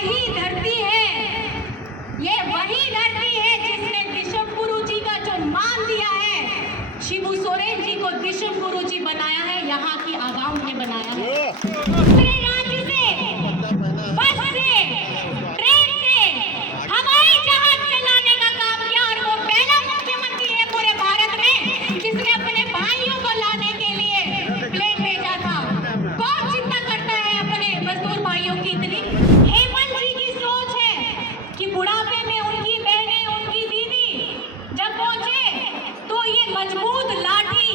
वही धरती है, ये वही धरती है जिसने दिशम गुरु जी का जो मान दिया है, शिबू सोरेन जी को दिशम गुरु जी बनाया है, यहाँ की आवाम ने बनाया है। दूसरे राज्य से, बस से, ट्रेन से हवाई जहाज चलाने का काम किया और वो पहला मुख्यमंत्री है पूरे भारत में जिसने अपने भाइयों को लाने के लिए प्लेन भेजा था। कौन चिंता करता है अपने मजदूर भाइयों की इतनी? हेमंत जी की सोच है कि बुढ़ापे में उनकी बहनें, उनकी दीदी जब पहुंचे तो ये मजबूत लाठी,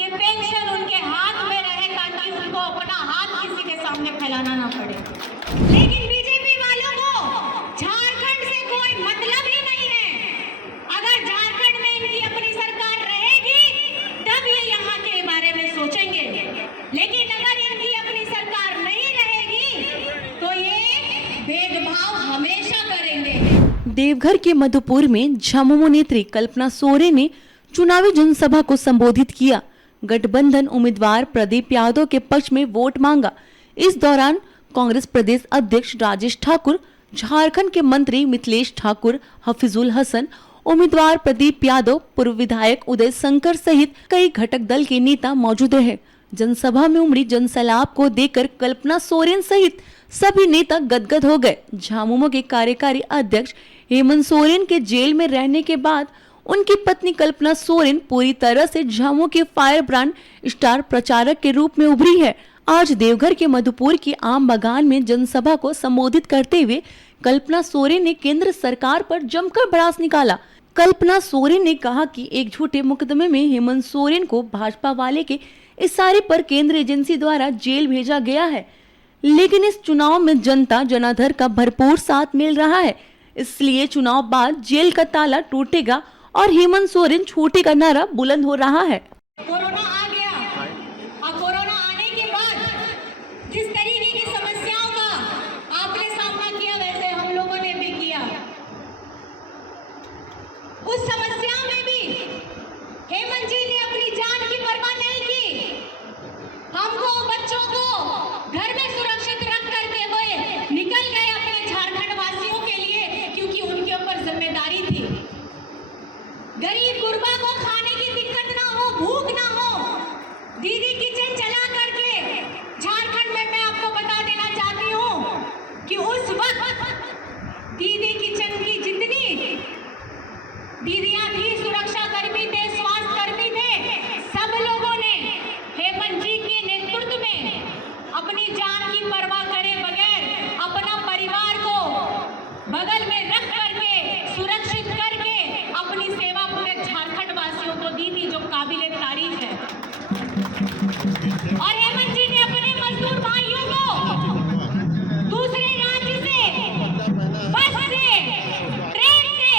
ये पेंशन उनके हाथ में रहे ताकि उनको अपना हाथ किसी के सामने फैलाना ना पड़े। लेकिन बीजेपी वालों को झारखंड से कोई मतलब ही नहीं है। अगर झारखंड में इनकी अपनी सरकार रहेगी तब ये यहाँ के बारे में सोचेंगे, लेकिन अगर इनकी अपनी सरकार नहीं रहेगी तो ये भेदभाव हमेशा करेंगे। देवघर के मधुपुर में झामुमो नेत्री कल्पना सोरेन ने चुनावी जनसभा को संबोधित किया। गठबंधन उम्मीदवार प्रदीप यादव के पक्ष में वोट मांगा। इस दौरान कांग्रेस प्रदेश अध्यक्ष राजेश ठाकुर, झारखंड के मंत्री मिथिलेश ठाकुर, हफीजुल हसन, उम्मीदवार प्रदीप यादव, पूर्व विधायक उदय शंकर सहित कई घटक दल के नेता मौजूद हैं। जनसभा में उमड़ी जनसैलाब को देखकर कल्पना सोरेन सहित सभी नेता गदगद हो गए। झामुमो के कार्यकारी अध्यक्ष हेमंत सोरेन के जेल में रहने के बाद उनकी पत्नी कल्पना सोरेन पूरी तरह से झामुमो के फायर ब्रांड स्टार प्रचारक के रूप में उभरी है। आज देवघर के मधुपुर की आम बागान में जनसभा को संबोधित करते हुए कल्पना सोरेन ने केंद्र सरकार पर जमकर भड़ास निकाला। कल्पना सोरेन ने कहा कि एक झूठे मुकदमे में हेमंत सोरेन को भाजपा वाले के इशारे पर केंद्र एजेंसी द्वारा जेल भेजा गया है, लेकिन इस चुनाव में जनता जनार्दन का भरपूर साथ मिल रहा है, इसलिए चुनाव बाद जेल का ताला टूटेगा और हेमंत सोरेन छूटे का नारा बुलंद हो रहा है। कोरोना आ गया और कोरोना आने के बाद जिस तरीके की समस्याओं का आपने सामना किया वैसे हम लोगों ने भी किया। उस समस्या में भी हेमंत जी ने अपनी जान की परवाह नहीं की। हमको बच्चों को घर में सुरक्षित रख करके हुए निकल गए अपने झारखंड वासियों के लिए, क्योंकि उनके ऊपर जिम्मेदारी थी। गरीब गुरबा को खाने की दिक्कत ना हो, भूख ना हो। दीदी किचन चला करके झारखंड में मैं आपको बता देना चाहती हूँ कि उस वक्त दीदी किचन की जितनी दीदियां थी, सुरक्षा कर्मी थे, स्वास्थ्य कर्मी थे, सब लोगों ने हेमंत जी के नेतृत्व में अपनी जान की परवाह करे बगैर अपना परिवार को बगल में रख करके सुरक्षित करके अपनी सेवा पूरे झारखंड वासियों को दी थी, जो काबिले तारीफ है। और हेमंत जी ने अपने मजदूर भाइयों को दूसरे राज्य से, बस से, ट्रेन से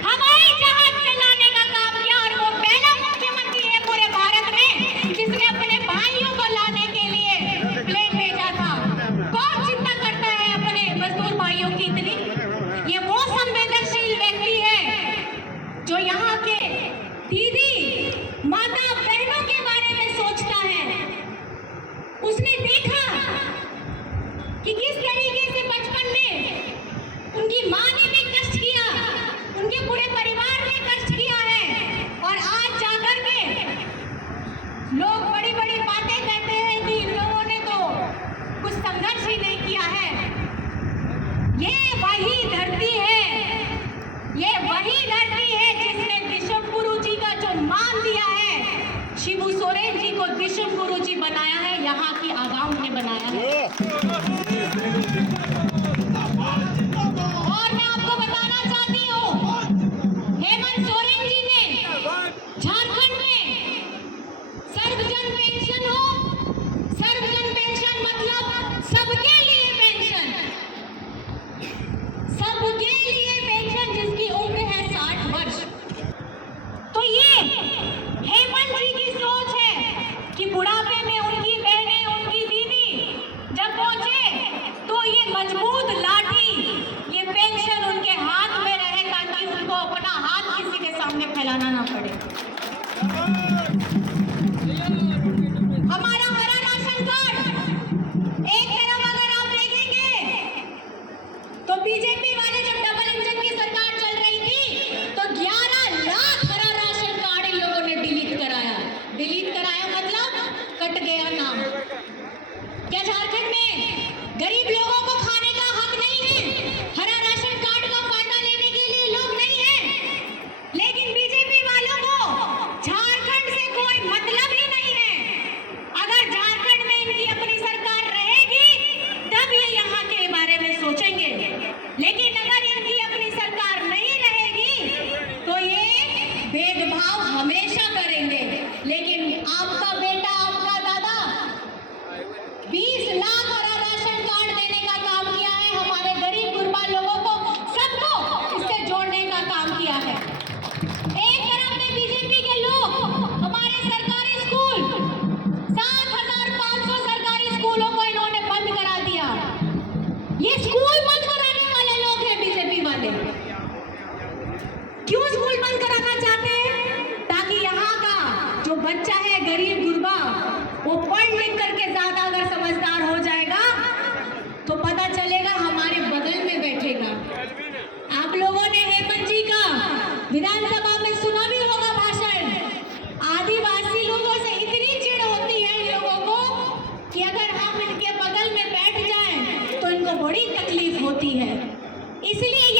हवाई जहाज चलाने का काम किया और वो पहला मुख्यमंत्री है पूरे भारत में जिसने अपने भाइयों को लाने के लिए प्लेन भेजा था। कौन चिंता करता है अपने मजदूर भाइयों की इतनी? ये वो संवेदनशील व्यक्ति है जो यहाँ के दीदी, माता, बहनों के बारे में सोचता है। उसने देखा कि किस तरीके से बचपन में उनकी माँ ने भी कष्ट किया, उनके पूरे परिवार ने कष्ट किया है, और आज जाकर के लोग बड़ी बड़ी बातें कहते हैं कि इन लोगों ने तो कुछ संघर्ष ही नहीं किया है। ये वही धरती है, ये वही धरती है जिसने दिशम गुरु जी का जो मान दिया है, शिबू सोरेन जी को दिशम गुरु जी बनाया है, यहाँ की आवाम ने बनाया है। और मैं आपको बताना चाहती हूँ, हेमंत सोरेन जी ने झारखंड में सर्वजन पेंशन हो, सर्वजन पेंशन मतलब सबके लिए पेंशन, सबके लिए पेंशन जिसकी उम्र है 60 वर्ष। तो ये हेमंत जी की सोच है कि बुढ़ापे में उनकी बहनें, उनकी दीदी जब चलेगा, हमारे बगल में बैठेगा। आप लोगों ने हेमंत जी का विधानसभा में सुना भी होगा भाषण। आदिवासी लोगों से इतनी चिढ़ होती है इन लोगों को कि अगर हम इनके बगल में बैठ जाएं तो इनको बड़ी तकलीफ होती है। इसलिए